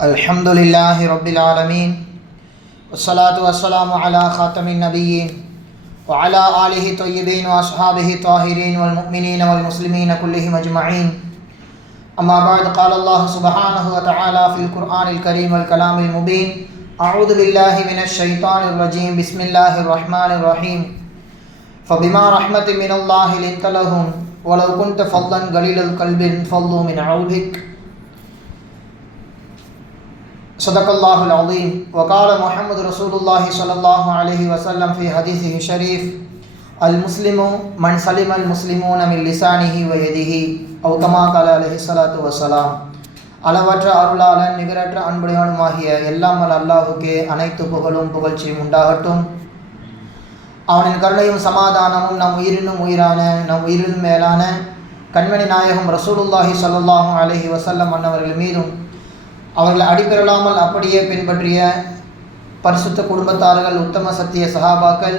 الحمد للہ رب العالمین والصلاة والسلام على خاتم النبیین وعلى آلہ طیبین واصحابہ طاہرین والمؤمنین والمسلمین كلهم اجمعین. اما بعد، قال اللہ سبحانہ وتعالی فی القرآن الكریم والکلام المبین اعوذ باللہ من الشیطان الرجیم، بسم اللہ الرحمن الرحیم. فبما رحمت من اللہ لنت لهم، ولو كنت فضلا غليل القلب انفضوا من عودك صدق الله العظيم وقال محمد رسول الله صلى الله عليه وسلم في حديثه الشريف المسلم من سلم المسلمون من لسانه ويده أو كما قال عليه الصلاة والسلام அளவற்ற அருளாளன் நிகரற்ற அன்புடையவனுமாகிய எல்லாம் வல்ல அல்லாஹுக்கே அனைத்து புகழும் புகழ்ச்சியும் உண்டாகட்டும் அவனின் கருணையும் சமாதானமும் நம் உயிரினும் உயிரான நம் உயிரினும் மேலான கண்மணி நாயகம் ரசூலுல்லாஹி ஸல்லல்லாஹு அலைஹி வஸல்லம் அன்னவர்கள் மீதும் அவர்கள் அடிபெறலாமல் அப்படியே பின்பற்றிய பரிசுத்த குடும்பத்தார்கள் உத்தம சத்திய சகாபாக்கள்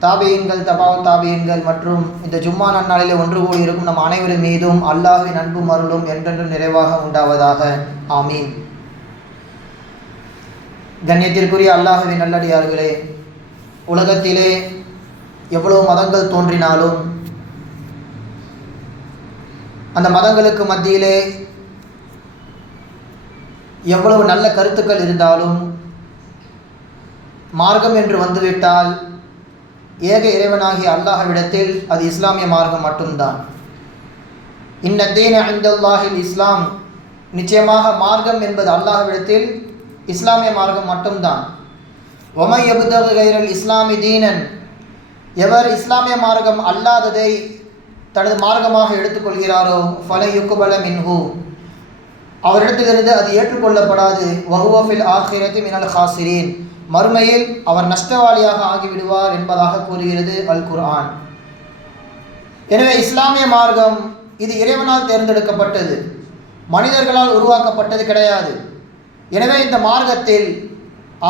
தாபியன்கள் தபாவ் தாபியன்கள் மற்றும் இந்த ஜும்மா நன்னாளிலே ஒன்று கூடி இருக்கும் நம் அனைவரின் மீதும் அல்லாஹின் அன்பும் அருளும் என்றென்றும் நிறைவாக உண்டாவதாக. ஆமீன். கண்ணியத்திற்குரிய அல்லாஹுவின் நல்லடியார்களே உலகத்திலே எவ்வளவு மதங்கள் தோன்றினாலும் அந்த மதங்களுக்கு மத்தியிலே எவ்வளவு நல்ல கருத்துக்கள் இருந்தாலும் மார்க்கம் என்று வந்துவிட்டால் ஏக இறைவனாகிய அல்லாஹ்விடத்தில் அது இஸ்லாமிய மார்க்கம் மட்டும்தான். இன்னத்தீன ஐந்தல்லாஹில் இஸ்லாம். நிச்சயமாக மார்க்கம் என்பது அல்லாஹ்விடத்தில் இஸ்லாமிய மார்க்கம் மட்டும்தான். ஒமை எபுதகு கைரல் இஸ்லாமி தீனன். எவர் இஸ்லாமிய மார்க்கம் அல்லாததை தனது மார்க்கமாக எடுத்துக்கொள்கிறாரோ ஃபலை யுக்குபல மின்ஹூ. அவரிடத்திலிருந்து அது ஏற்றுக்கொள்ளப்படாது. வகுவஃபில் ஆஹிரத்து மினல் ஹாசிரீன். மறுமையில் அவர் நஷ்டவாளியாக ஆகிவிடுவார் என்பதாக கூறுகிறது அல் குர்ஆன். எனவே இஸ்லாமிய மார்க்கம் இது இறைவனால் தேர்ந்தெடுக்கப்பட்டது. மனிதர்களால் உருவாக்கப்பட்டது கிடையாது. எனவே இந்த மார்க்கத்தில்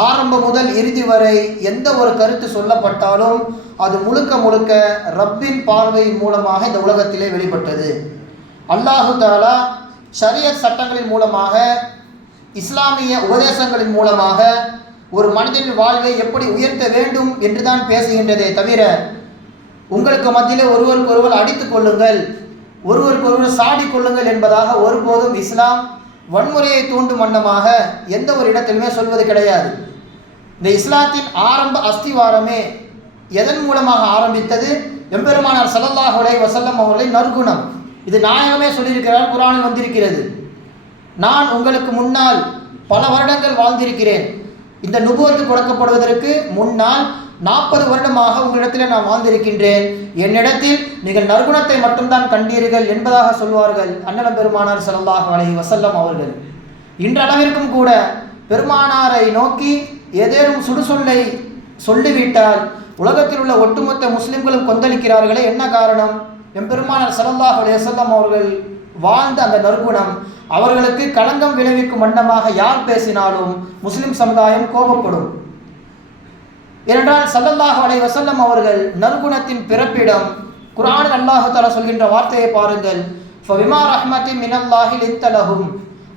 ஆரம்பம் முதல் இறுதி வரை எந்த ஒரு கருத்து சொல்லப்பட்டாலும் அது முழுக்க முழுக்க ரப்பின் பார்வை மூலமாக இந்த உலகத்திலே வெளிப்பட்டது. அல்லாஹு தாலா ஷரியத் சட்டங்களின் மூலமாக இஸ்லாமிய உபதேசங்களின் மூலமாக ஒரு மனிதனின் வாழ்வை எப்படி உயர்த்த வேண்டும் என்று தான் பேசுகின்றதே தவிர உங்களுக்கு மத்தியிலே ஒருவருக்கு ஒருவர் அடித்துக் கொள்ளுங்கள் ஒருவருக்கு ஒருவர் சாடி கொள்ளுங்கள் என்பதாக ஒருபோதும் இஸ்லாம் வன்முறையை தூண்டும் வண்ணமாக எந்த ஒரு இடத்திலுமே சொல்வது கிடையாது. இந்த இஸ்லாத்தின் ஆரம்ப அஸ்திவாரமே எதன் மூலமாக ஆரம்பித்தது? எம்பெருமானார் சல்லல்லாஹ் வசல்லம் அவர்களின் நற்குணம். இது நாயகமே சொல்லியிருக்கிறார் குரானில் வந்திருக்கிறது. நான் உங்களுக்கு முன்னால் பல வருடங்கள் வாழ்ந்திருக்கிறேன். இந்த நுபுவத்து கொடுக்கப்படுவதற்கு முன்னால் நாற்பது வருடமாக உங்களிடத்தில் நான் வாழ்ந்திருக்கின்றேன். என்னிடத்தில் நீங்கள் நற்குணத்தை மட்டும்தான் கண்டீர்கள் என்பதாக சொல்வார்கள் அண்ணலம் பெருமானார் சல்லாஹ் அலஹி வசல்லம் அவர்கள். இன்றளவிற்கும் கூட பெருமானாரை நோக்கி ஏதேனும் சுடுசொல்லை சொல்லிவிட்டால் உலகத்தில் உள்ள ஒட்டுமொத்த முஸ்லிம்களும் கொந்தளிக்கிறார்களே என்ன காரணம்? எம்பெருமானார் சல்லாஹ் அலையம் அவர்கள் வாழ்ந்த அந்த நற்குணம் அவர்களுக்கு களங்கம் விளைவிக்கும் வண்ணமாக யார் பேசினாலும் முஸ்லிம் சமுதாயம் கோபப்படும். ஏனென்றால் சல்லல்லாஹ் அலை வசல்லம் அவர்கள் நற்குணத்தின் பிறப்பிடம் குரான் அல்லாஹு தர சொல்கின்ற வார்த்தையை பாருங்கள். ஃபவிமா ரஹ்மத்தி மினல்லாஹி லித்தலஹும்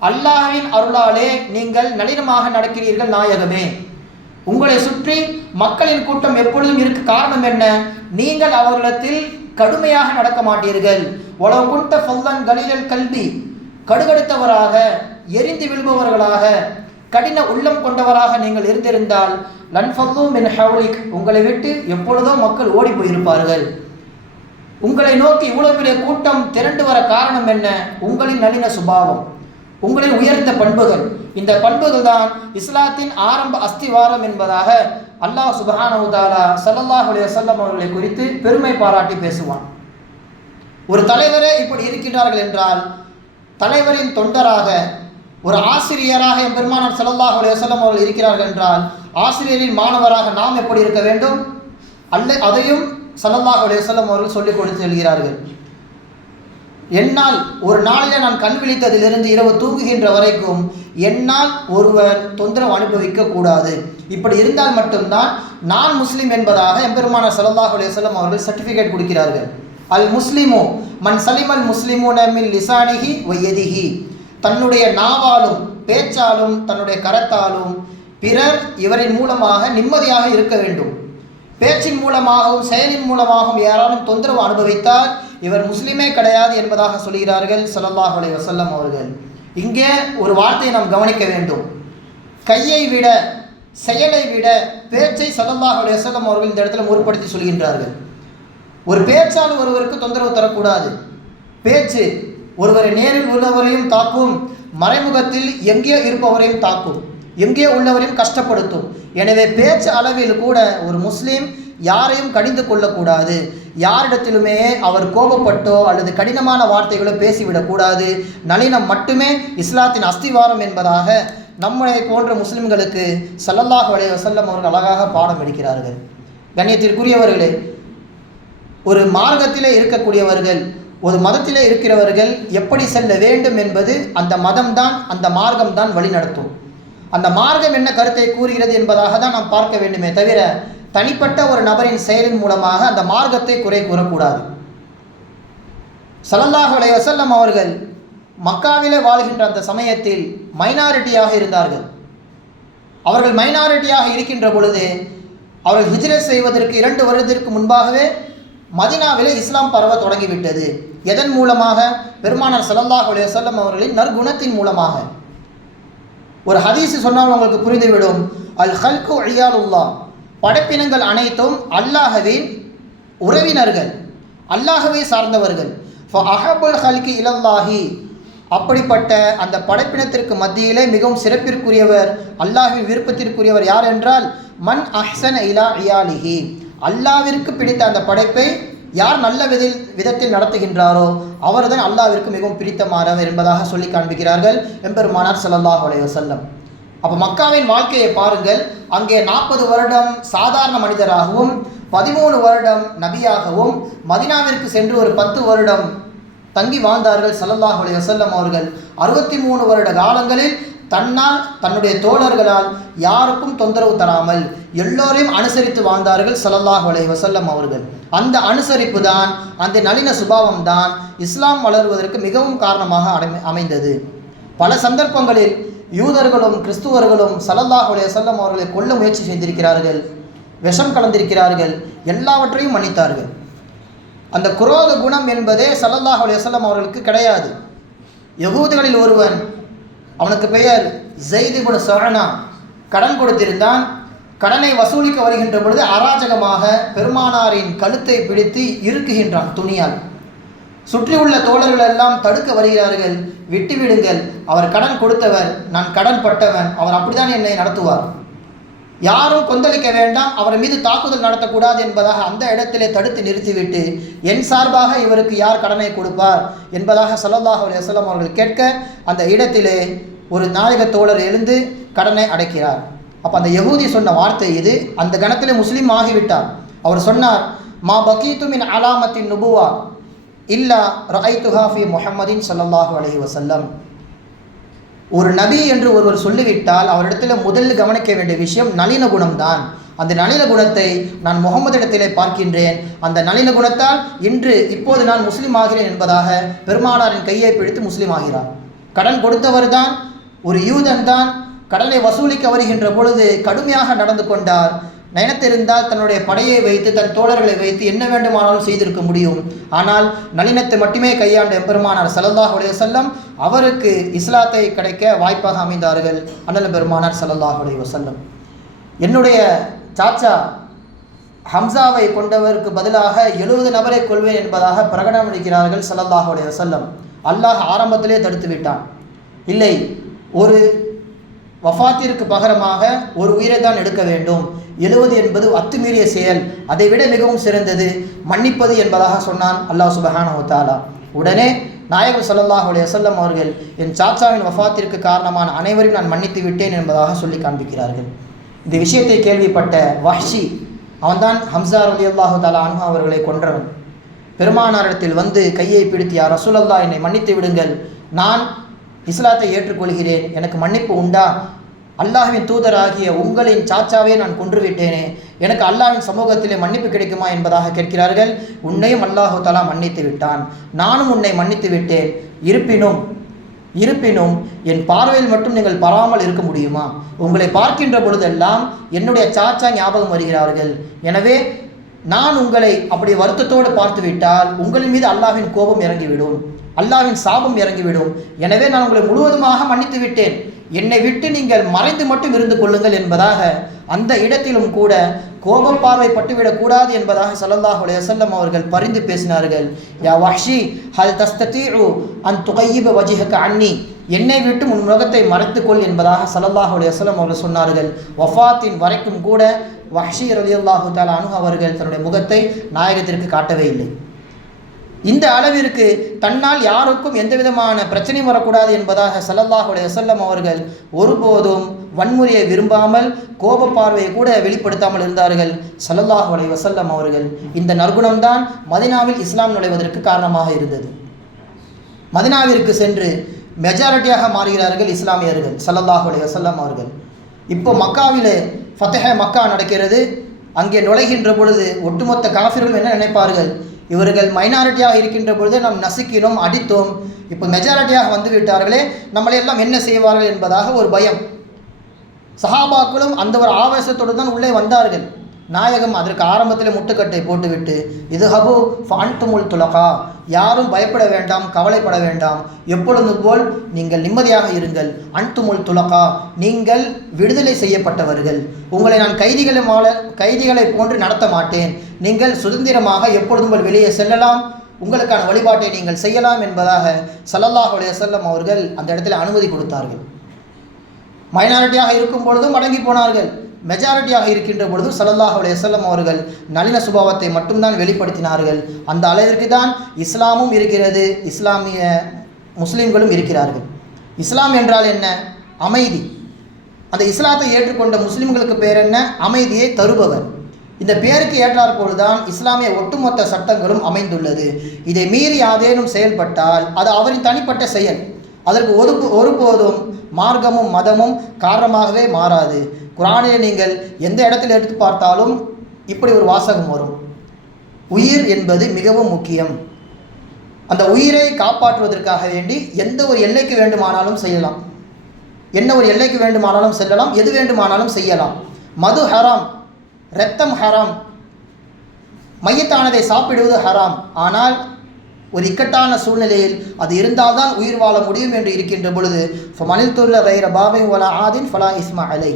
அல்லாஹின் அருளாலே நீங்கள் நளினமாக நடக்கிறீர்கள் நாயகமே. உங்களை சுற்றி மக்களின் கூட்டம் எப்பொழுதும் இருக்க காரணம் என்ன? நீங்கள் அவர்களிடத்தில் கடுமையாக நடக்க மாட்டீர்கள். உலக குண்ட ஃபல்லன் கலிலல் கல்வி கடுகடுத்தவராக எரிந்து விழுபவர்களாக கடின உள்ளம் கொண்டவராக நீங்கள் இருந்திருந்தால் லன்ஃபல்லு மின் ஹவுலிக் உங்களை விட்டு எப்பொழுதோ மக்கள் ஓடி போயிருப்பார்கள். உங்களை நோக்கி இவ்வளவு பெரிய கூட்டம் திரண்டு வர காரணம் என்ன? உங்களின் நளின சுபாவம். உங்களின் உயர்ந்த பண்புகள். இந்த பண்புகள் தான் இஸ்லாத்தின் ஆரம்ப அஸ்திவாரம் என்பதாக அல்லாஹ் சுபஹானவுதாலா சல்லல்லாஹ் அலைய வசல்லம் அவர்களை குறித்து பெருமை பாராட்டி பேசுவான். ஒரு தலைவரே இப்படி இருக்கின்றார்கள் என்றால் தலைவரின் தொண்டராக ஒரு ஆசிரியராக என் பெருமானார் சல்லல்லாஹ் வசல்லம் அவர்கள் இருக்கிறார்கள் என்றால் ஆசிரியரின் மாணவராக நாம் எப்படி இருக்க வேண்டும்? அல்ல அதையும் சல்லல்லாஹ் அலைய வசல்லம் அவர்கள் சொல்லிக் கொடுத்து செல்கிறார்கள். என்னால் ஒரு நாளில் நான் கண் விழித்ததிலிருந்து இரவு தூங்குகின்ற வரைக்கும் என்னால் ஒருவர் தொந்தரவு அனுபவிக்க கூடாது இப்படி இருந்தால் மட்டும்தான் நான் முஸ்லீம் என்பதாக எம்பெருமான சல்லாஹ் அலையம் அவர்கள் சர்டிஃபிகேட் கொடுக்கிறார்கள். அல் முஸ்லிமோ மன் சலிம் அல் முஸ்லிமு மின் லிசானிஹி ஒய்யதிஹி தன்னுடைய நாவாலும் பேச்சாலும் தன்னுடைய கரத்தாலும் பிறர் இவரின் மூலமாக நிம்மதியாக இருக்க வேண்டும். பேச்சின் மூலமாகவும் செயலின் மூலமாகவும் யாராலும் தொந்தரவு அனுபவித்தால் இவர் முஸ்லீமே கிடையாது என்பதாக சொல்கிறார்கள் ஸல்லல்லாஹு அலைஹி அவர்கள். இங்கே ஒரு வார்த்தையை நாம் கவனிக்க வேண்டும். கையை விட செயலை விட பேச்சை ஸல்லல்லாஹு அலைஹி அவர்கள் இந்த இடத்துல முற்படுத்தி சொல்கின்றார்கள். ஒரு பேச்சால் ஒருவருக்கு தொந்தரவு தரக்கூடாது. பேச்சு ஒருவரை நேரில் உள்ளவரையும் தாக்கும் மறைமுகத்தில் எங்கே இருப்பவரையும் தாக்கும் எங்கே உள்ளவரையும் கஷ்டப்படுத்தும். எனவே பேச்சு அளவில் கூட ஒரு முஸ்லீம் யாரையும் கடிந்து கொள்ளக்கூடாது. யாரிடத்திலுமே அவர் கோபப்பட்டோ அல்லது கடினமான வார்த்தைகளோ பேசிவிடக்கூடாது. நளினம் மட்டுமே இஸ்லாத்தின் அஸ்திவாரம் என்பதாக நம்மளை போன்ற முஸ்லிம்களுக்கு சல்லல்லாஹ் அலைஹி வசல்லம் அவர்கள் அழகாக பாடம் எடுக்கிறார்கள். கண்ணியத்திற்குரியவர்களே ஒரு மார்க்கத்திலே இருக்கக்கூடியவர்கள் ஒரு மதத்திலே இருக்கிறவர்கள் எப்படி செல்ல வேண்டும் என்பது அந்த மதம்தான் அந்த மார்க்கம்தான் வழிநடத்தும். அந்த மார்க்கம் என்ன கருத்தை கூறுகிறது என்பதாக தான் நாம் பார்க்க வேண்டுமே தவிர தனிப்பட்ட ஒரு நபரின் செயலின் மூலமாக அந்த மார்க்கத்தை குறை கூறக்கூடாது. ஸல்லல்லாஹு அலைஹி அவர்கள் மக்காவிலே வாழ்கின்ற அந்த சமயத்தில் மைனாரிட்டியாக இருந்தார்கள். அவர்கள் மைனாரிட்டியாக இருக்கின்ற பொழுது அவர்கள் ஹிஜ்ரத் செய்வதற்கு இரண்டு வருடத்திற்கு முன்பாகவே மதினாவிலே இஸ்லாம் பரவ தொடங்கிவிட்டது. எதன் மூலமாக? பெருமானார் ஸல்லல்லாஹு அலைஹி அவர்களின் நற்குணத்தின் மூலமாக. ஒரு ஹதீஸ் சொன்னால் உங்களுக்கு புரிந்துவிடும். அல் ஹல்கு அழியாலுல்லா படைப்பினங்கள் அனைத்தும் அல்லாஹவின் உறவினர்கள் அல்லாஹவை சார்ந்தவர்கள். அஹபுல் ஹல்கி இலல்லாஹி. அப்படிப்பட்ட அந்த படைப்பினத்திற்கு மத்தியிலே மிகவும் சிறப்பிற்குரியவர் அல்லாஹின் விருப்பத்திற்குரியவர் யார் என்றால் மன் அஹ்சன் இலா இயாலிஹி. அல்லாவிற்கு பிடித்த அந்த படைப்பை யார் நல்ல விதில் விதத்தில் நடத்துகின்றாரோ அவர்தான் அல்லாவிற்கு மிகவும் பிடித்தமானவர் என்பதாக சொல்லி காண்பிக்கிறார்கள் எம்பெருமானார் சல்லாஹ் அலைஹி அப்போ மக்காவின் வாழ்க்கையை பாருங்கள். அங்கே நாற்பது வருடம் சாதாரண மனிதராகவும் பதிமூணு வருடம் நபியாகவும் மதினாவிற்கு சென்று ஒரு பத்து வருடம் தங்கி வாழ்ந்தார்கள் ஸல்லல்லாஹு வசல்லம் அவர்கள். அறுபத்தி மூணு வருட காலங்களில் தன்னால் தன்னுடைய தோழர்களால் யாருக்கும் தொந்தரவு தராமல் எல்லோரையும் அனுசரித்து வாழ்ந்தார்கள் ஸல்லல்லாஹு அலைஹி அவர்கள். அந்த அனுசரிப்பு தான் அந்த நளின சுபாவம் தான் இஸ்லாம் வளர்வதற்கு மிகவும் காரணமாக அடை- அமைந்தது. பல சந்தர்ப்பங்களில் யூதர்களும் கிறிஸ்துவர்களும் சல்லல்லாஹ் அலைஹி செல்லம் அவர்களை கொல்ல முயற்சி செய்திருக்கிறார்கள். விஷம் கலந்திருக்கிறார்கள். எல்லாவற்றையும் மன்னித்தார்கள். அந்த குரோத குணம் என்பதே ஸல்லல்லாஹு செல்லம் அவர்களுக்கு கிடையாது. யகூதிகளில் ஒருவன் அவனுக்கு பெயர் ஜெய்தி குண சரணா கடன் கொடுத்திருந்தான். கடனை வசூலிக்க வருகின்ற பொழுது அராஜகமாக பெருமானாரின் கழுத்தை பிடித்து இறுக்குகின்றான் துணியால். சுற்றியுள்ள தோழர்கள் எல்லாம் தடுக்க வருகிறார்கள். விட்டுவிடுங்கள். அவர் கடன் கொடுத்தவர். நான் கடன் பட்டவன். அவர் அப்படித்தான் என்னை நடத்துவார். யாரும் கொந்தளிக்க வேண்டாம். அவர் மீது தாக்குதல் நடத்தக்கூடாது என்பதாக அந்த இடத்திலே தடுத்து நிறுத்திவிட்டு என் சார்பாக இவருக்கு யார் கடனை கொடுப்பார் என்பதாக சல்லல்லாஹ் அலைஹி வஸல்லம் அவர்கள் கேட்க அந்த இடத்திலே ஒரு நாயக தோழர் எழுந்து கடனை அடைக்கிறார். அப்போ அந்த யகூதி சொன்ன வார்த்தை இது. அந்த கணத்திலே முஸ்லீம் ஆகிவிட்டார். அவர் சொன்னார் மா பக்கீத்துமின் அலாமத்தின் நுபுவா. இல்லா ரஐ துஹாஃபி முஹம்மதின் சல்லாஹு அலஹி வசல்லம் ஒரு நபி என்று ஒருவர் சொல்லிவிட்டால் அவரிடத்தில் முதலில் கவனிக்க வேண்டிய விஷயம் நளின குணம்தான். அந்த நளின குணத்தை நான் முகமதிடத்திலே பார்க்கின்றேன். அந்த நளின குணத்தால் இன்று இப்போது நான் முஸ்லீம் ஆகிறேன் என்பதாக பெருமானாரின் கையை பிடித்து முஸ்லீம் ஆகிறார். கடன் கொடுத்தவர் தான் ஒரு யூதன் தான் கடனை வசூலிக்க வருகின்ற பொழுது கடுமையாக நடந்து கொண்டார். நயனத்திருந்தால் தன்னுடைய படையை வைத்து தன் தோழர்களை வைத்து என்ன வேண்டுமானாலும் செய்திருக்க முடியும். ஆனால் நளினத்தை மட்டுமே கையாண்ட எம்பெருமானார் சல்லல்லாஹ் உடைய செல்லம் அவருக்கு இஸ்லாத்தை கிடைக்க வாய்ப்பாக அமைந்தார்கள். அண்ணல் பெருமானார் சல்லல்லாஹ் உடைய வஸல்லம். என்னுடைய சாச்சா ஹம்சாவை கொண்டவருக்கு பதிலாக எழுபது நபரை கொள்வேன் என்பதாக பிரகடனம் அளிக்கிறார்கள் சல்லல்லாஹ் உடைய வஸல்லம். அல்லாஹ் ஆரம்பத்திலே தடுத்து விட்டான். இல்லை ஒரு வஃபாத்திற்கு பகரமாக ஒரு உயிரை தான் எடுக்க வேண்டும். எழுவது என்பது அத்துமீறிய செயல். அதை விட மிகவும் சிறந்தது. மன்னிப்பது என்பதாக சொன்னான் அல்லாஹ் சுபஹான தஆலா உடனே நாயகர் ஸல்லல்லாஹு செல்லம் அவர்கள் என் சாச்சாவின் வஃபாத்திற்கு காரணமான அனைவரையும் நான் மன்னித்து விட்டேன் என்பதாக சொல்லி காண்பிக்கிறார்கள். இந்த விஷயத்தை கேள்விப்பட்ட வஹ்ஷி அவன்தான் ஹம்சா ரலியல்லாஹு தாலா அன்ஹு அவர்களை கொன்றவன். பெருமானாரிடத்தில் வந்து கையை பிடித்து யார் ரசூலல்லா என்னை மன்னித்து விடுங்கள். நான் இஸ்லாத்தை ஏற்றுக்கொள்கிறேன். எனக்கு மன்னிப்பு உண்டா? அல்லாஹ்வின் தூதராகிய உங்களின் சாச்சாவே நான் கொன்றுவிட்டேனே. எனக்கு அல்லாஹின் சமூகத்திலே மன்னிப்பு கிடைக்குமா என்பதாக கேட்கிறார்கள். உன்னையும் அல்லாஹு தலா மன்னித்து விட்டான். நானும் உன்னை மன்னித்து விட்டேன். இருப்பினும் இருப்பினும் என் பார்வையில் மட்டும் நீங்கள் பராமல் இருக்க முடியுமா? உங்களை பார்க்கின்ற பொழுதெல்லாம் என்னுடைய சாச்சா ஞாபகம் வருகிறார்கள். எனவே நான் உங்களை அப்படி வருத்தத்தோடு பார்த்துவிட்டால் உங்களின் மீது அல்லாஹ்வின் கோபம் இறங்கிவிடும். அல்லாஹ்வின் சாபம் இறங்கிவிடும். எனவே நான் உங்களை முழுவதுமாக மன்னித்து விட்டேன் என்னை விட்டு நீங்கள் மறைந்து மட்டும் இருந்து கொள்ளுங்கள் என்பதாக அந்த இடத்திலும் கூட கோபம் பார்வை பட்டுவிடக்கூடாது என்பதாக ஸல்லல்லாஹு அலைஹி அவர்கள் பரிந்து பேசினார்கள். யா வஹ்ஷி ஹல் தஸ்தீரு அன் துகையிப வஜிஹக அன்னி. என்னை விட்டு உன் முகத்தை மறைத்துக்கொள் என்பதாக ஸல்லல்லாஹு செல்லம் அவர்கள் சொன்னார்கள். வஃபாத்தின் வரைக்கும் கூட வஹ்ஷி ரலியல்லாஹு தஆலா அன்ஹு அவர்கள் தன்னுடைய முகத்தை நாயகத்திற்கு காட்டவே இல்லை. இந்த அளவிற்கு தன்னால் யாருக்கும் எந்த விதமான பிரச்சனையும் வரக்கூடாது என்பதாக சல்லல்லாஹுடைய வசல்லம் அவர்கள் ஒருபோதும் வன்முறையை விரும்பாமல் கோப பார்வையை கூட வெளிப்படுத்தாமல் இருந்தார்கள். ஸல்லல்லாஹு வசல்லம் அவர்கள். இந்த நற்குணம்தான் மதினாவில் இஸ்லாம் நுழைவதற்கு காரணமாக இருந்தது. மதினாவிற்கு சென்று மெஜாரிட்டியாக மாறுகிறார்கள் இஸ்லாமியர்கள். சல்லல்லாஹுடைய வசல்லம் அவர்கள். இப்போ மக்காவிலே ஃபத்தஹ மக்கா நடக்கிறது. அங்கே நுழைகின்ற பொழுது ஒட்டுமொத்த காஃபிர்களும் என்ன நினைப்பார்கள்? இவர்கள் மைனாரிட்டியாக இருக்கின்ற பொழுது நாம் நசுக்கினோம் அடித்தோம். இப்போ மெஜாரிட்டியாக வந்து விட்டார்களே நம்மளை எல்லாம் என்ன செய்வார்கள் என்பதாக ஒரு பயம். சஹாபாக்களும் அந்த ஒரு ஆவேசத்தோடு தான் உள்ளே வந்தார்கள். நாயகம் அதற்கு ஆரம்பத்தில் முட்டுக்கட்டை போட்டுவிட்டு இது ஹபு ஃபான்துமுல் துலகா யாரும் பயப்பட வேண்டாம் கவலைப்பட வேண்டாம். எப்பொழுதும் போல் நீங்கள் நிம்மதியாக இருங்கள். அன்துமுல் துலகா நீங்கள் விடுதலை செய்யப்பட்டவர்கள். உங்களை நான் கைதிகளை மால கைதிகளை போன்று நடத்த மாட்டேன். நீங்கள் சுதந்திரமாக எப்பொழுதும் போல் வெளியே செல்லலாம். உங்களுக்கான வழிபாட்டை நீங்கள் செய்யலாம் என்பதாக ஸல்லல்லாஹு அலைஹி அவர்கள் அந்த இடத்துல அனுமதி கொடுத்தார்கள். மைனாரிட்டியாக இருக்கும் பொழுதும் அடங்கி போனார்கள். மெஜாரிட்டியாக இருக்கின்ற பொழுது சல்லல்லாஹ் அலைஹி வஸல்லம் அவர்கள் நளின சுபாவத்தை மட்டும்தான் வெளிப்படுத்தினார்கள். அந்த அளவிற்கு தான் இஸ்லாமும் இருக்கிறது இஸ்லாமிய முஸ்லீம்களும் இருக்கிறார்கள். இஸ்லாம் என்றால் என்ன? அமைதி. அந்த இஸ்லாத்தை ஏற்றுக்கொண்ட முஸ்லீம்களுக்கு பேர் என்ன? அமைதியை தருபவர். இந்த பேருக்கு ஏற்றாற்போல்தான் இஸ்லாமிய ஒட்டுமொத்த சட்டங்களும் அமைந்துள்ளது. இதை மீறி யாதேனும் செயல்பட்டால் அது அவரின் தனிப்பட்ட செயல். அதற்கு ஒரு ஒருபோதும் மார்க்கமும் மதமும் காரணமாகவே மாறாது. குரானில் நீங்கள் எந்த இடத்தில் எடுத்து பார்த்தாலும் இப்படி ஒரு வாசகம் வரும். உயிர் என்பது மிகவும் முக்கியம். அந்த உயிரை காப்பாற்றுவதற்காக வேண்டி எந்த ஒரு எல்லைக்கு வேண்டுமானாலும் செய்யலாம். என்ன ஒரு எல்லைக்கு வேண்டுமானாலும் செல்லலாம் எது வேண்டுமானாலும் செய்யலாம். மது ஹராம் ரத்தம் ஹராம் மையத்தானதை சாப்பிடுவது ஹராம். ஆனால் ஒரு இக்கட்டான சூழ்நிலையில் அது இருந்தால்தான் உயிர் வாழ முடியும் என்று இருக்கின்ற பொழுது மனில் தொழில வைர பாபை வலா ஆதின் ஃபலா இஸ்மா அலை.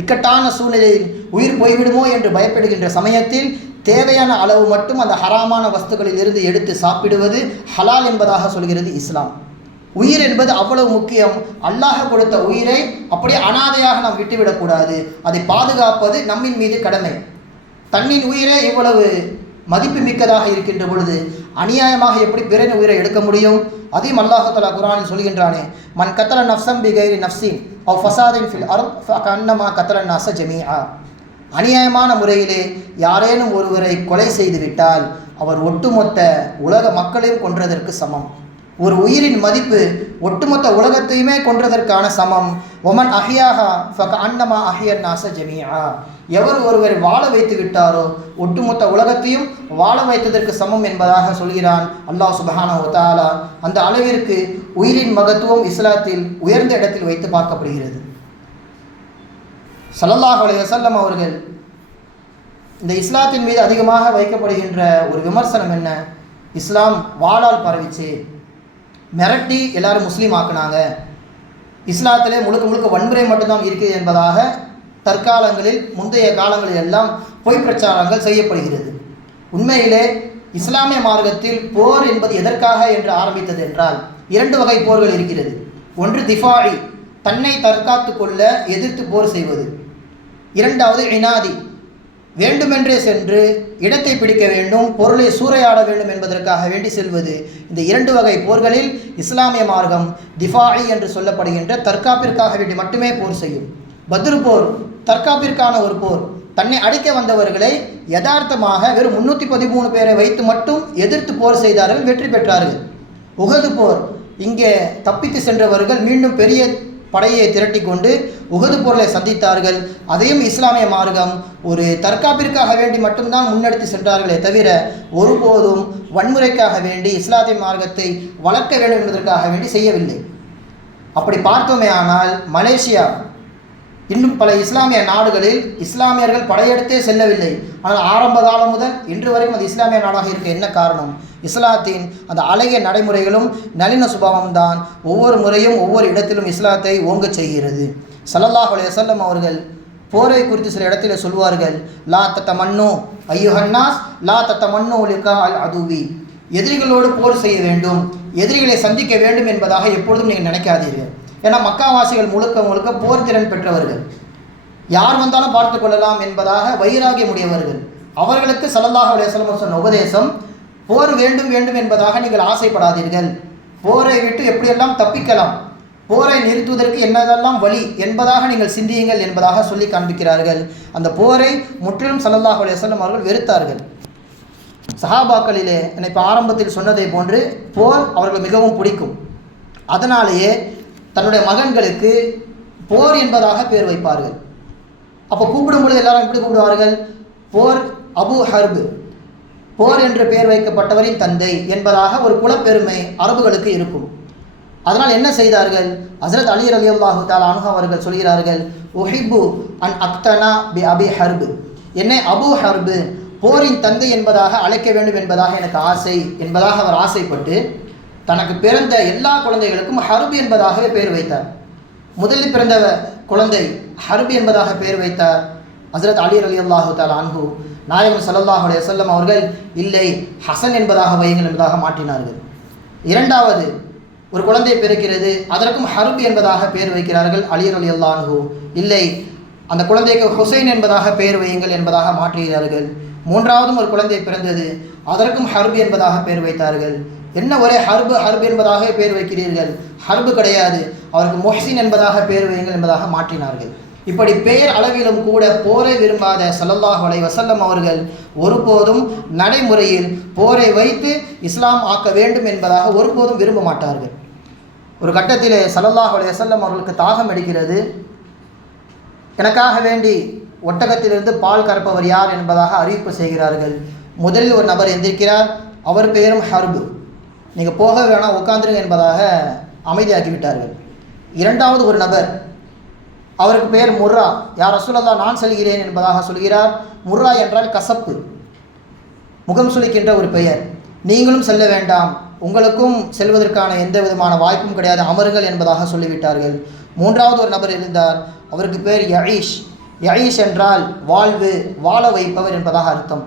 இக்கட்டான சூழ்நிலையில் உயிர் போய்விடுமோ என்று பயப்படுகின்ற சமயத்தில் தேவையான அளவு மட்டும் அந்த ஹராமான வஸ்துக்களில் இருந்து எடுத்து சாப்பிடுவது ஹலால் என்பதாக சொல்கிறது இஸ்லாம். உயிர் என்பது அவ்வளவு முக்கியம். அல்லாஹ் கொடுத்த உயிரை அப்படியே அனாதையாக நாம் விட்டுவிடக்கூடாது அதை பாதுகாப்பது நம்மின் மீது கடமை. தன்னின் உயிரே இவ்வளவு மதிப்பு மிக்கதாக இருக்கின்ற பொழுது அநியாயமாக எப்படி பிறன் உயிரை எடுக்க முடியும்? அதையும் அல்லாஹு தலா குரானில் சொல்கின்றானே மன் கத்தல நஃப்சம் பி கைரி நஃப்சின் அவ் ஃபசாதின் ஃபில் அருள் கண்ணமா கத்தல நச ஜெமியா அநியாயமான முறையிலே யாரேனும் ஒருவரை கொலை செய்துவிட்டால் அவர் ஒட்டுமொத்த உலக மக்களையும் கொன்றதற்கு சமம். ஒரு உயிரின் மதிப்பு ஒட்டுமொத்த உலகத்தையுமே கொன்றதற்கான சமம். ஒமன் அஹியாகா ஃபக அன்னமா அஹியன் நாச ஜமியா எவர் ஒருவர் வாழ வைத்து விட்டாரோ ஒட்டுமொத்த உலகத்தையும் வாழ வைத்ததற்கு சமம் என்பதாக சொல்கிறான் அல்லாஹ் சுபஹானா ஒத்தாலா அந்த அளவிற்கு உயிரின் மகத்துவம் இஸ்லாத்தில் உயர்ந்த இடத்தில் வைத்து பார்க்கப்படுகிறது. சல்லல்லாஹ் அலி வசல்லம் அவர்கள் இந்த இஸ்லாத்தின் மீது அதிகமாக வைக்கப்படுகின்ற ஒரு விமர்சனம் என்ன? இஸ்லாம் வாளால் பரவிச்சு. மிரட்டி எல்லாரும் முஸ்லீம் ஆக்குனாங்க. இஸ்லாத்திலே முழுக்க முழுக்க வன்முறை மட்டும்தான் இருக்குது என்பதாக தற்காலங்களில் முந்தைய காலங்களில் எல்லாம் பொய் பிரச்சாரங்கள் செய்யப்படுகிறது. உண்மையிலே இஸ்லாமிய மார்க்கத்தில் போர் என்பது எதற்காக என்று ஆரம்பித்தது என்றால் இரண்டு வகை போர்கள் இருக்கிறது. ஒன்று திஃபாழி தன்னை தற்காத்து கொள்ள எதிர்த்து போர் செய்வது. இரண்டாவது இனாதி வேண்டுமென்றே சென்று இடத்தை பிடிக்க வேண்டும் பொருளை சூறையாட வேண்டும் என்பதற்காக வேண்டி செல்வது. இந்த இரண்டு வகை போர்களில் இஸ்லாமிய மார்க்கம் திஃபாயி என்று சொல்லப்படுகின்ற தற்காப்பிற்காக வேண்டி மட்டுமே போர் செய்யும். பத்ரு போர் தற்காப்பிற்கான ஒரு போர். தன்னை அடிக்க வந்தவர்களை யதார்த்தமாக வெறும் முன்னூற்றி பதிமூணு பேரை வைத்து மட்டும் எதிர்த்து போர் செய்தார்கள் வெற்றி பெற்றார்கள். உகது போர் இங்கே தப்பித்து சென்றவர்கள் மீண்டும் பெரிய படையை திரட்டி கொண்டு உகது பொருளை சந்தித்தார்கள். அதையும் இஸ்லாமிய மார்க்கம் ஒரு தற்காப்பிற்காக வேண்டி மட்டும்தான் முன்னெடுத்து சென்றார்களே தவிர ஒருபோதும் வன்முறைக்காக வேண்டி இஸ்லாத்திய மார்க்கத்தை வளர்க்க வேண்டும் என்பதற்காக வேண்டி செய்யவில்லை. அப்படி பார்த்தோமே ஆனால் மலேசியா இன்னும் பல இஸ்லாமிய நாடுகளில் இஸ்லாமியர்கள் படையெடுத்தே செல்லவில்லை. ஆனால் ஆரம்ப காலம் முதல் இன்று வரைக்கும் அது இஸ்லாமிய நாடாக இருக்க என்ன காரணம்? இஸ்லாத்தின் அந்த அழகிய நடைமுறைகளும் நளின சுபாவம் தான் ஒவ்வொரு முறையும் ஒவ்வொரு இடத்திலும் இஸ்லாத்தை ஓங்கச் செய்கிறது. ஸல்லல்லாஹு அலைஹி அவர்கள் போரை குறித்து சில இடத்துல சொல்வார்கள் லா தத்த மண்ணோ ஐயோ ஹன்னாஸ் லா தத்த மண்ணோ லிகா அல் அதுவி. எதிரிகளோடு போர் செய்ய வேண்டும் எதிரிகளை சந்திக்க வேண்டும் என்பதாக எப்பொழுதும் நீங்கள் நினைக்காதீர்கள். ஏன்னா மக்காவாசிகள் முழுக்க முழுக்க போர் திறன் பெற்றவர்கள். யார் வந்தாலும் பார்த்து கொள்ளலாம் என்பதாக வைராகிய முடியவர்கள் அவர்களுக்கு சல்லல்லாஹ் அலைஹி சொன்ன உபதேசம் போர் வேண்டும் வேண்டும் என்பதாக நீங்கள் ஆசைப்படாதீர்கள். போரை விட்டு எப்படியெல்லாம் தப்பிக்கலாம் போரை நிறுத்துவதற்கு என்னதெல்லாம் வழி என்பதாக நீங்கள் சிந்தியுங்கள் என்பதாக சொல்லி காண்பிக்கிறார்கள். அந்த போரை முற்றிலும் சல்லல்லாஹ் அலையம் அவர்கள் வெறுத்தார்கள். சஹாபாக்களிலே என்னை இப்போ ஆரம்பத்தில் சொன்னதை போன்று போர் அவர்கள் மிகவும் பிடிக்கும். அதனாலேயே தன்னுடைய மகன்களுக்கு போர் என்பதாக பேர் வைப்பார்கள். அப்போ கூப்பிடும் பொழுது எல்லாரும் எப்படி கூப்பிடுவார்கள்? போர் அபு ஹர்பு. போர் என்று பெயர் வைக்கப்பட்டவரின் தந்தை என்பதாக ஒரு குலப்பெருமை அரபுகளுக்கு இருக்கும். அதனால் என்ன செய்தார்கள்? ஹசரத் அலி அலி அல்லாஹு தாலா அவர்கள் சொல்கிறார்கள் ஒஹிபு அன் அக்தனா பி அபி ஹர்பு. என்னை அபு ஹர்பு போரின் தந்தை என்பதாக அழைக்க வேண்டும் என்பதாக எனக்கு ஆசை என்பதாக அவர் ஆசைப்பட்டு தனக்கு பிறந்த எல்லா குழந்தைகளுக்கும் ஹர்பு என்பதாகவே பெயர் வைத்தார். முதலில் பிறந்த குழந்தை ஹர்பு என்பதாக பெயர் வைத்தார். ஹசரத் அலி அலி அல்லாஹு தாலா அன்ஹு நாயகம் ஸல்லல்லாஹு அலையம் அவர்கள் இல்லை ஹசன் என்பதாக வையுங்கள் என்பதாக மாற்றினார்கள். இரண்டாவது ஒரு குழந்தை பிறக்கிறது அதற்கும் ஹருப் என்பதாக பெயர் வைக்கிறார்கள் அலியர் அலி அல்லாஹூ இல்லை அந்த குழந்தைக்கு ஹுசைன் என்பதாக பெயர் வையுங்கள் என்பதாக மாற்றுகிறார்கள். மூன்றாவதும் ஒரு குழந்தை பிறந்தது அதற்கும் ஹர்பு என்பதாக பெயர் வைத்தார்கள். என்ன ஒரே ஹர்பு ஹர்பு என்பதாக பெயர் வைக்கிறீர்கள்? ஹர்பு கிடையாது. அவருக்கு மொஹசின் என்பதாக பெயர் வையுங்கள் என்பதாக மாற்றினார்கள். இப்படி பெயர் அளவிலும் கூட போரை விரும்பாத சல்லல்லாஹ் அலை வசல்லம் அவர்கள் ஒருபோதும் நடைமுறையில் போரை வைத்து இஸ்லாம் ஆக்க வேண்டும் என்பதாக ஒருபோதும் விரும்ப மாட்டார்கள். ஒரு கட்டத்திலே ஸல்லல்லாஹு அலைஹி அவர்களுக்கு தாகம் எடுக்கிறது. எனக்காக வேண்டி ஒட்டகத்திலிருந்து பால் கறப்பவர் யார் என்பதாக அறிவிப்பு செய்கிறார்கள். முதலில் ஒரு நபர் எந்திருக்கிறார். அவர் பெயரும் ஹர்பு. நீங்கள் போக வேணாம் உட்காந்துருங்க என்பதாக அமைதியாக்கிவிட்டார்கள். இரண்டாவது ஒரு நபர் அவருக்கு பெயர் முர்ரா. யார் அசுலதா நான் செல்கிறேன் என்பதாக சொல்கிறார். முர்ரா என்றால் கசப்பு முகம் சுளிக்கின்ற ஒரு பெயர். நீங்களும் செல்ல வேண்டாம் உங்களுக்கும் செல்வதற்கான எந்த விதமான வாய்ப்பும் கிடையாது அமருங்கள் என்பதாக சொல்லிவிட்டார்கள். மூன்றாவது ஒரு நபர் இருந்தார் அவருக்கு பேர் யஈஷ் யஈஷ் என்றால் வாழ்வு வாழ வைப்பவர் என்பதாக அர்த்தம்.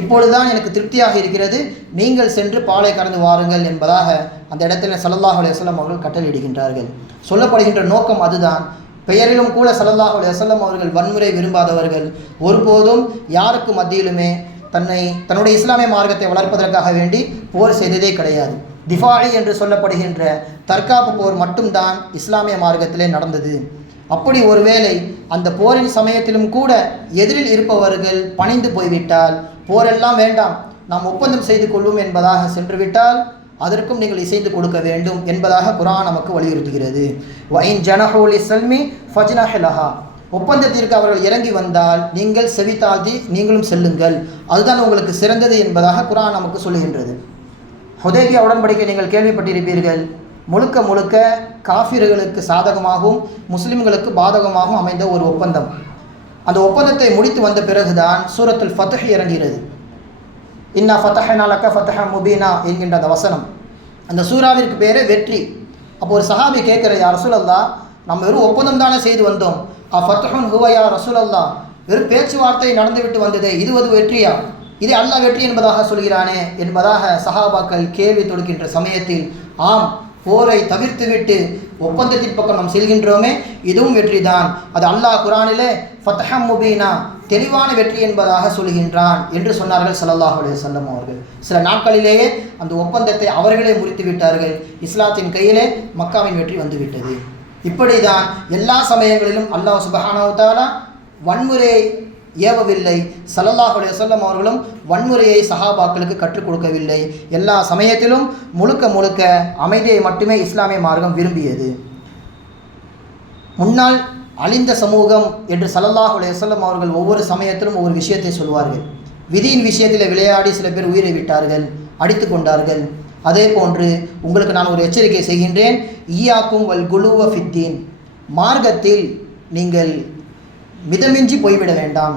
இப்பொழுதுதான் எனக்கு திருப்தியாக இருக்கிறது நீங்கள் சென்று பாலை கடந்து வாருங்கள் என்பதாக அந்த இடத்துல சல்லல்லாஹ் அலுவலம் அவர்கள் கட்டளையிடுகின்றார்கள். சொல்லப்படுகின்ற நோக்கம் அதுதான். பெயரிலும் கூட சல்லல்லாஹ் அலுவலம் அவர்கள் வன்முறை விரும்பாதவர்கள். ஒருபோதும் யாருக்கு மத்தியிலுமே தன்னை தன்னுடைய இஸ்லாமிய மார்க்கத்தை வளர்ப்பதற்காக வேண்டி போர் செய்ததே கிடையாது. திஃபாயி என்று சொல்லப்படுகின்ற தற்காப்பு போர் மட்டும்தான் இஸ்லாமிய மார்க்கத்திலே நடந்தது. அப்படி ஒருவேளை அந்த போரின் சமயத்திலும் கூட எதிரில் இருப்பவர்கள் பணிந்து போய்விட்டால் போரெல்லாம் வேண்டாம் நாம் ஒப்பந்தம் செய்து கொள்வோம் என்பதாக சென்றுவிட்டால் அதற்கும் நீங்கள் இசைந்து கொடுக்க வேண்டும் என்பதாக குரான் நமக்கு வலியுறுத்துகிறது. வைன் ஜனஹோலி செல்மி ஃபஜ்னஹலஹா ஒப்பந்தத்திற்கு அவர்கள் இறங்கி வந்தால் நீங்கள் செவித்தாதி நீங்களும் செல்லுங்கள். அதுதான் உங்களுக்கு சிறந்தது என்பதாக குரான் நமக்கு சொல்லுகின்றது. ஹுதைபியா உடன்படிக்கை நீங்கள் கேள்விப்பட்டிருப்பீர்கள். முழுக்க முழுக்க காஃபிர்களுக்கு சாதகமாகவும் முஸ்லிம்களுக்கு பாதகமாகவும் அமைந்த ஒரு ஒப்பந்தம். அந்த ஒப்பந்தத்தை முடித்து வந்த பிறகுதான் சூரத்துல் ஃபத்தஹ் இறங்குகிறது. இன்னா ஃபத்தஹனா லக்க ஃபத்தஹ முபீனா என்கின்ற அந்த வசனம். அந்த சூறாவிற்கு பேரே வெற்றி. அப்போ ஒரு சஹாபி கேட்குற யா தான் நம்ம வெறும் ஒப்பந்தம் தானே செய்து வந்தோம். அ ஃபத்தஹுன் ஹுவயா ரசூலல்லா வெறும் பேச்சுவார்த்தை நடந்துவிட்டு வந்தது இது ஒரு வெற்றியா? இது அல்லாஹ் வெற்றி என்பதாக சொல்கிறானே என்பதாக சஹாபாக்கள் கேள்வி தொடுக்கின்ற சமயத்தில் ஆம் போரை தவிர்த்துவிட்டு ஒப்பந்தத்தின் பக்கம் நாம் செல்கின்றோமே இதுவும் வெற்றி தான் அது அல்லாஹ் குரானிலே ஃபத்தஹம் முபீனா தெளிவான வெற்றி என்பதாக சொல்கின்றான் என்று சொன்னார்கள் சல்லாஹ் அலைஹி சொல்லம் அவர்கள். சில நாட்களிலேயே அந்த ஒப்பந்தத்தை அவர்களே முறித்து விட்டார்கள் இஸ்லாத்தின் கையிலே மக்காவின் வெற்றி வந்துவிட்டது. இப்படிதான் எல்லா சமயங்களிலும் அல்லாஹ் சுபஹானாவுத்தாலா வன்முறையை ஏவவில்லை. ஸல்லல்லாஹு அலைஹி அவர்களும் வன்முறையை சஹாபாக்களுக்கு கற்றுக் கொடுக்கவில்லை. எல்லா சமயத்திலும் முழுக்க முழுக்க அமைதியை மட்டுமே இஸ்லாமிய மார்க்கம் விரும்பியது. முன்னால் அழிந்த சமூகம் என்று ஸல்லல்லாஹு அலைஹி அவர்கள் ஒவ்வொரு சமயத்திலும் ஒவ்வொரு விஷயத்தை சொல்வார்கள். விதியின் விஷயத்தில் விளையாடி சில பேர் உயிரை விட்டார்கள் அடித்து கொண்டார்கள். அதே போன்று உங்களுக்கு நான் ஒரு எச்சரிக்கை செய்கின்றேன். ஈயாக்கும் வல் குலுவ ஃபித்தீன். மார்க்கத்தில் நீங்கள் மிதமிஞ்சி போய்விட வேண்டாம்.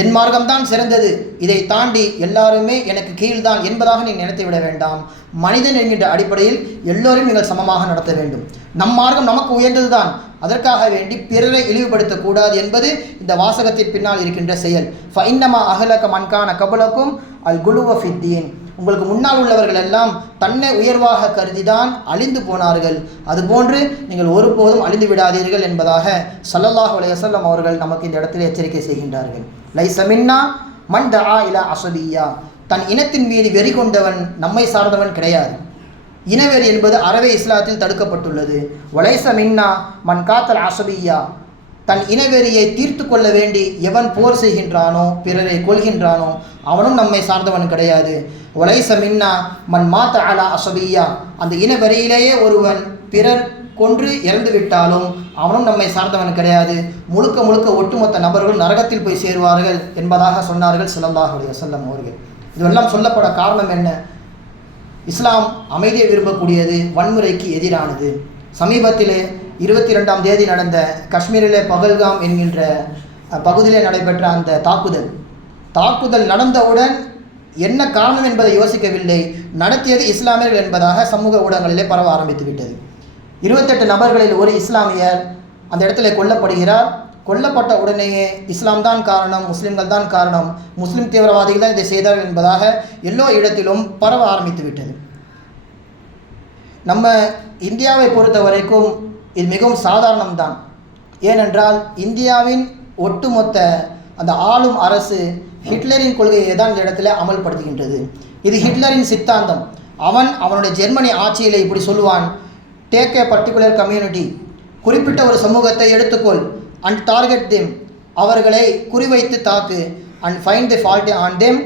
என் மார்க்கம்தான் சிறந்தது. இதை தாண்டி எல்லாருமே எனக்கு கீழ்தான் என்பதாக நீ நினைத்து விட வேண்டாம். மனிதன் என்கின்ற அடிப்படையில் எல்லோரும் நீங்கள் சமமாக நடத்த வேண்டும். நம் மார்க்கம் நமக்கு உயர்ந்ததுதான். அதற்காக வேண்டி பிறரை இழிவுபடுத்தக்கூடாது என்பது இந்த வாசகத்தின் பின்னால் இருக்கின்ற செயல். ஃபைன்னமா அகலக மன்கான கபலக்கும் அல் குலுவ ஃபித்தீன். உங்களுக்கு முன்னால் உள்ளவர்கள் எல்லாம் தன்னை உயர்வாக கருதிதான் அழிந்து போனார்கள். அதுபோன்று நீங்கள் ஒருபோதும் அழிந்து விடாதீர்கள் என்பதாக சல்லல்லாஹ் அலையசல்லம் அவர்கள் நமக்கு இந்த இடத்தில் எச்சரிக்கை செய்கின்றார்கள். லைசமின்னா மின்னா மன் தஆ இலா அசபியா தன் இனத்தின் மீது வெறி கொண்டவன் நம்மை சார்ந்தவன் கிடையாது. இனவெறி என்பது அறவே இஸ்லாத்தில் தடுக்கப்பட்டுள்ளது. வலைச மின்னா மன் காத்தல் அசபியா தன் இனவெறியை தீர்த்து கொள்ள வேண்டி எவன் போர் செய்கின்றானோ பிறரை கொள்கின்றானோ அவனும் நம்மை சார்ந்தவன் கிடையாது. ஒலைச மின்னா மண் மாத்த அலா அசபியா. அந்த இனவெறியிலேயே ஒருவன் பிறர் கொன்று இறந்து விட்டாலும் அவனும் நம்மை சார்ந்தவன் கிடையாது. முழுக்க முழுக்க ஒட்டுமொத்த நபர்கள் நரகத்தில் போய் சேருவார்கள் என்பதாக சொன்னார்கள் ஸல்லல்லாஹு செல்லம் அவர்கள். இதுவெல்லாம் சொல்லப்பட காரணம் என்ன? இஸ்லாம் அமைதியை விரும்பக்கூடியது வன்முறைக்கு எதிரானது. சமீபத்திலே இருபத்தி ரெண்டாம் தேதி நடந்த காஷ்மீரிலே பகல்காம் என்கின்ற பகுதியிலே நடைபெற்ற அந்த தாக்குதல். தாக்குதல் நடந்தவுடன் என்ன காரணம் என்பதை யோசிக்கவில்லை. நடத்தியது இஸ்லாமியர்கள் என்பதாக சமூக ஊடகங்களிலே பரவ ஆரம்பித்து விட்டது இருபத்தெட்டு நபர்களில் ஒரு இஸ்லாமியர் அந்த இடத்துல கொல்லப்படுகிறார். கொல்லப்பட்ட உடனேயே இஸ்லாம் தான் காரணம் முஸ்லிம்கள் தான் காரணம் முஸ்லிம் தீவிரவாதிகள் தான் இதை செய்தார்கள் என்பதாக எல்லா இடத்திலும் பரவ ஆரம்பித்து விட்டது நம்ம இந்தியாவை பொறுத்த வரைக்கும் இது மிகவும் சாதாரணம்தான். ஏனென்றால் இந்தியாவின் ஒட்டுமொத்த அந்த ஆளும் அரசு ஹிட்லரின் கொள்கையை தான் இந்த இடத்துல அமல்படுத்துகின்றது. இது ஹிட்லரின் சித்தாந்தம். அவன் அவனுடைய ஜெர்மனி ஆட்சியில் இப்படி சொல்லுவான் டேக் ஏ பர்டிகுலர் கம்யூனிட்டி குறிப்பிட்ட ஒரு சமூகத்தை எடுத்துக்கொள் அண்ட் டார்கெட் தெம் அவர்களை குறிவைத்து தாக்கு and find the fault on them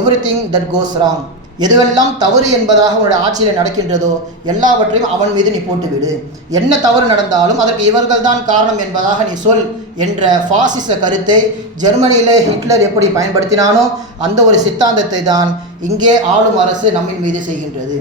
everything that goes wrong எதுவெல்லாம் தவறு என்பதாக உன்னுடைய ஆட்சியில் நடக்கின்றதோ எல்லாவற்றையும் அவன் மீது நீ போட்டுவிடு. என்ன தவறு நடந்தாலும் அதற்கு இவர்கள் தான் காரணம் என்பதாக நீ சொல் என்ற ஃபாசிச கருத்தை ஜெர்மனியில் ஹிட்லர் எப்படி பயன்படுத்தினானோ அந்த ஒரு சித்தாந்தத்தை தான் இங்கே ஆளும் அரசு நம்மின் மீது செய்கின்றது.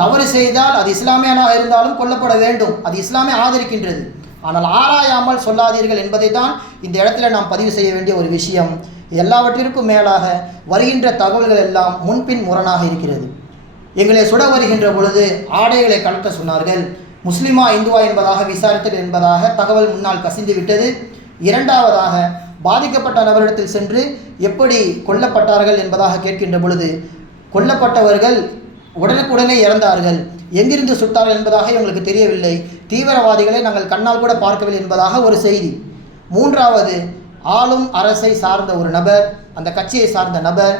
தவறு செய்தால் அது இஸ்லாமியனாக இருந்தாலும் கொல்லப்பட வேண்டும். அது இஸ்லாமே ஆதரிக்கின்றது. ஆனால் ஆராயாமல் சொல்லாதீர்கள் என்பதை தான் இந்த இடத்துல நாம் பதிவு செய்ய வேண்டிய ஒரு விஷயம். எல்லாவற்றிற்கும் மேலாக வருகின்ற தகவல்கள் எல்லாம் முன்பின் முரணாக இருக்கிறது. எங்களை சுட வருகின்ற பொழுது ஆடைகளை கலட்ட சொன்னார்கள். முஸ்லிமா இந்துவா என்பதாக விசாரித்தல் என்பதாக தகவல் முன்னால் கசிந்து விட்டது. இரண்டாவதாக பாதிக்கப்பட்ட நபரிடத்தில் சென்று எப்படி கொல்லப்பட்டார்கள் என்பதாக கேட்கின்ற பொழுது கொல்லப்பட்டவர்கள் உடனுக்குடனே இறந்தார்கள். எங்கிருந்து சுட்டார்கள் என்பதாக எங்களுக்கு தெரியவில்லை. தீவிரவாதிகளை நாங்கள் கண்ணால் கூட பார்க்கவில்லை என்பதாக ஒரு செய்தி. மூன்றாவது ஆளும் அரசை சார்ந்த ஒரு நபர் அந்த கட்சியை சார்ந்த நபர்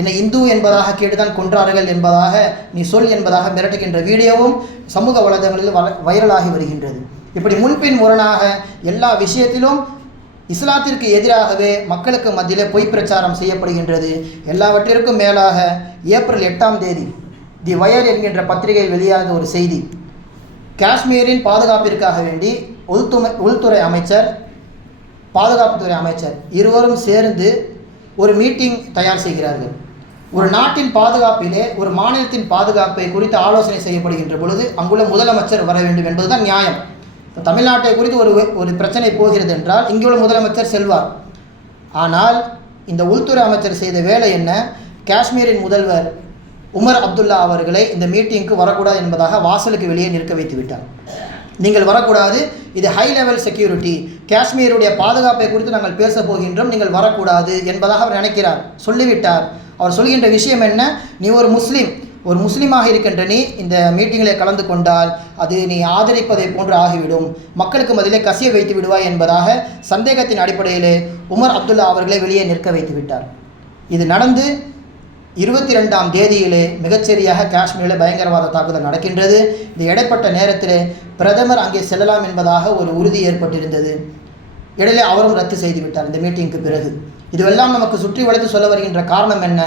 என்னை இந்து என்பதாக கேட்டுதான் கொன்றார்கள் என்பதாக நீ சொல் என்பதாக மிரட்டுகின்ற வீடியோவும் சமூக வலைதளங்களில் வல வைரலாகி வருகின்றது. இப்படி முன்பின் முரணாக எல்லா விஷயத்திலும் இஸ்லாத்திற்கு எதிராகவே மக்களுக்கு மத்தியிலே பொய் பிரச்சாரம் செய்யப்படுகின்றது. எல்லாவற்றிற்கும் மேலாக ஏப்ரல் எட்டாம் தேதி தி வயர் என்கின்ற பத்திரிகையில் வெளியான ஒரு செய்தி. காஷ்மீரின் பாதுகாப்பிற்காக வேண்டி உள்துறை உள்துறை அமைச்சர் பாதுகாப்புத்துறை அமைச்சர் இருவரும் சேர்ந்து ஒரு மீட்டிங் தயார் செய்கிறார்கள். ஒரு நாட்டின் பாதுகாப்பிலே ஒரு மாநிலத்தின் பாதுகாப்பை குறித்து ஆலோசனை செய்யப்படுகின்ற பொழுது அங்குள்ள முதலமைச்சர் வர வேண்டும் என்பதுதான் நியாயம். இப்போ தமிழ்நாட்டை குறித்து ஒரு ஒரு பிரச்சனை போகிறது என்றால் இங்குள்ள முதலமைச்சர் செல்வார். ஆனால் இந்த உள்துறை அமைச்சர் செய்த வேலை என்ன? காஷ்மீரின் முதல்வர் உமர் அப்துல்லா அவர்களை இந்த மீட்டிங்க்கு வரக்கூடாது என்பதாக வாசலுக்கு வெளியே நிற்க வைத்து விட்டார். நீங்கள் வரக்கூடாது. இது ஹை லெவல் செக்யூரிட்டி காஷ்மீருடைய பாதுகாப்பை குறித்து நாங்கள் பேச போகின்றோம் நீங்கள் வரக்கூடாது என்பதாக அவர் நினைக்கிறார். சொல்லிவிட்டார். அவர் சொல்கின்ற விஷயம் என்ன? நீ ஒரு முஸ்லீம். ஒரு முஸ்லீமாக இருக்கின்ற நீ இந்த மீட்டிங்கில் கலந்து கொண்டால் அது நீ ஆதரிப்பதை போன்று ஆகிவிடும். மக்களுக்கு மதிலே கசிய வைத்து விடுவாய் என்பதாக சந்தேகத்தின் அடிப்படையிலே உமர் அப்துல்லா அவர்களை வெளியே நிற்க வைத்து விட்டார். இது நடந்து இருபத்தி ரெண்டாம் தேதியிலே மிகச்சரியாக காஷ்மீரில் பயங்கரவாத தாக்குதல் நடக்கின்றது. இந்த இடைப்பட்ட நேரத்திலே பிரதமர் அங்கே செல்லலாம் என்பதாக ஒரு உறுதி ஏற்பட்டிருந்தது. இடையிலே அவரும் ரத்து செய்துவிட்டார். இந்த மீட்டிங்க்கு பிறகு. இதுவெல்லாம் நமக்கு சுற்றி வளைத்து சொல்ல வருகின்ற காரணம் என்ன?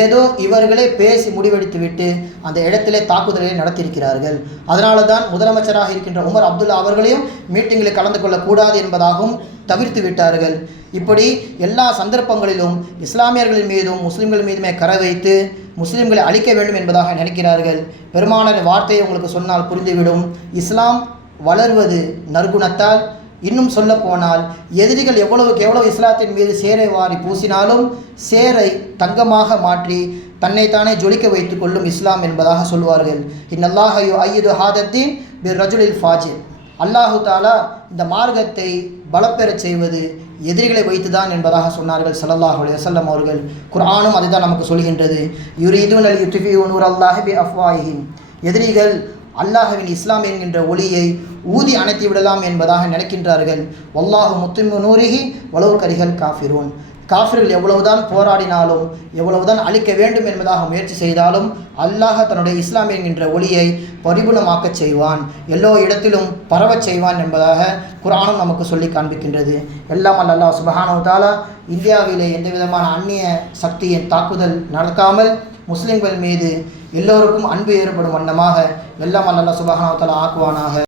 ஏதோ இவர்களே பேசி முடிவெடுத்துவிட்டு அந்த இடத்திலே தாக்குதலை நடத்தியிருக்கிறார்கள். அதனால தான் முதலமைச்சராக இருக்கின்ற உமர் அப்துல்லா அவர்களையும் மீட்டிங்கில் கலந்து கொள்ளக்கூடாது என்பதாகவும் தவிர்த்து விட்டார்கள். இப்படி எல்லா சந்தர்ப்பங்களிலும் இஸ்லாமியர்கள் மீதும் முஸ்லிம்கள் மீதுமே கரை வைத்து முஸ்லிம்களை அழிக்க வேண்டும் என்பதாக நினைக்கிறார்கள். பெருமானார் வார்த்தையை உங்களுக்கு சொன்னால் புரிந்துவிடும். இஸ்லாம் வளர்வது நற்குணத்தால் இன்னும் சொல்ல போனால் எதிரிகள் எவ்வளவுக்கு எவ்வளவு இஸ்லாத்தின் மீது சேரை வாரி பூசினாலும் சேரை தங்கமாக மாற்றி தன்னைத்தானே ஜொலிக்க வைத்துக் கொள்ளும் இஸ்லாம் என்பதாக சொல்வார்கள். இன்னல்லாஹயு ஐயது ஹாதத்தீன் பிர் ரஜுலில் ஃபாஜில் அல்லாஹு தாலா இந்த மார்க்கத்தை பலப்பெறச் செய்வது எதிரிகளை வைத்துதான் என்பதாக சொன்னார்கள் ஸல்லல்லாஹு அலி வசல்லம் அவர்கள். அதை அதுதான் நமக்கு சொல்கின்றது. யுரீது அல் யுத்ஃபியூ நூர் அல்லாஹி பி எதிரிகள் அல்லாஹவின் இஸ்லாம் என்கின்ற ஒளியை ஊதி அணைத்து விடலாம் என்பதாக நினைக்கின்றார்கள். வல்லாஹு முத்துமு நூரிஹி வளவு கரிகள் காஃபிரூன். காஃபிர்கள் எவ்வளவுதான் போராடினாலும் எவ்வளவுதான் அழிக்க வேண்டும் என்பதாக முயற்சி செய்தாலும் அல்லாஹ் தன்னுடைய இஸ்லாம் என்கின்ற ஒளியை பரிபுலமாக்கச் செய்வான். எல்லோ இடத்திலும் பரவச் செய்வான் என்பதாக குரானும் நமக்கு சொல்லி காண்பிக்கின்றது. எல்லாம் அல்லாஹ் சுபஹானஹு தஆலா இந்தியாவிலே எந்த விதமான அந்நிய சக்தியின் தாக்குதல் நடக்காமல் முஸ்லிம்கள் மீது எல்லோருக்கும் அன்பு ஏற்படும் வண்ணமாக எல்லாம் அல்ல சுபஹானஹு ஆக்குவானாக.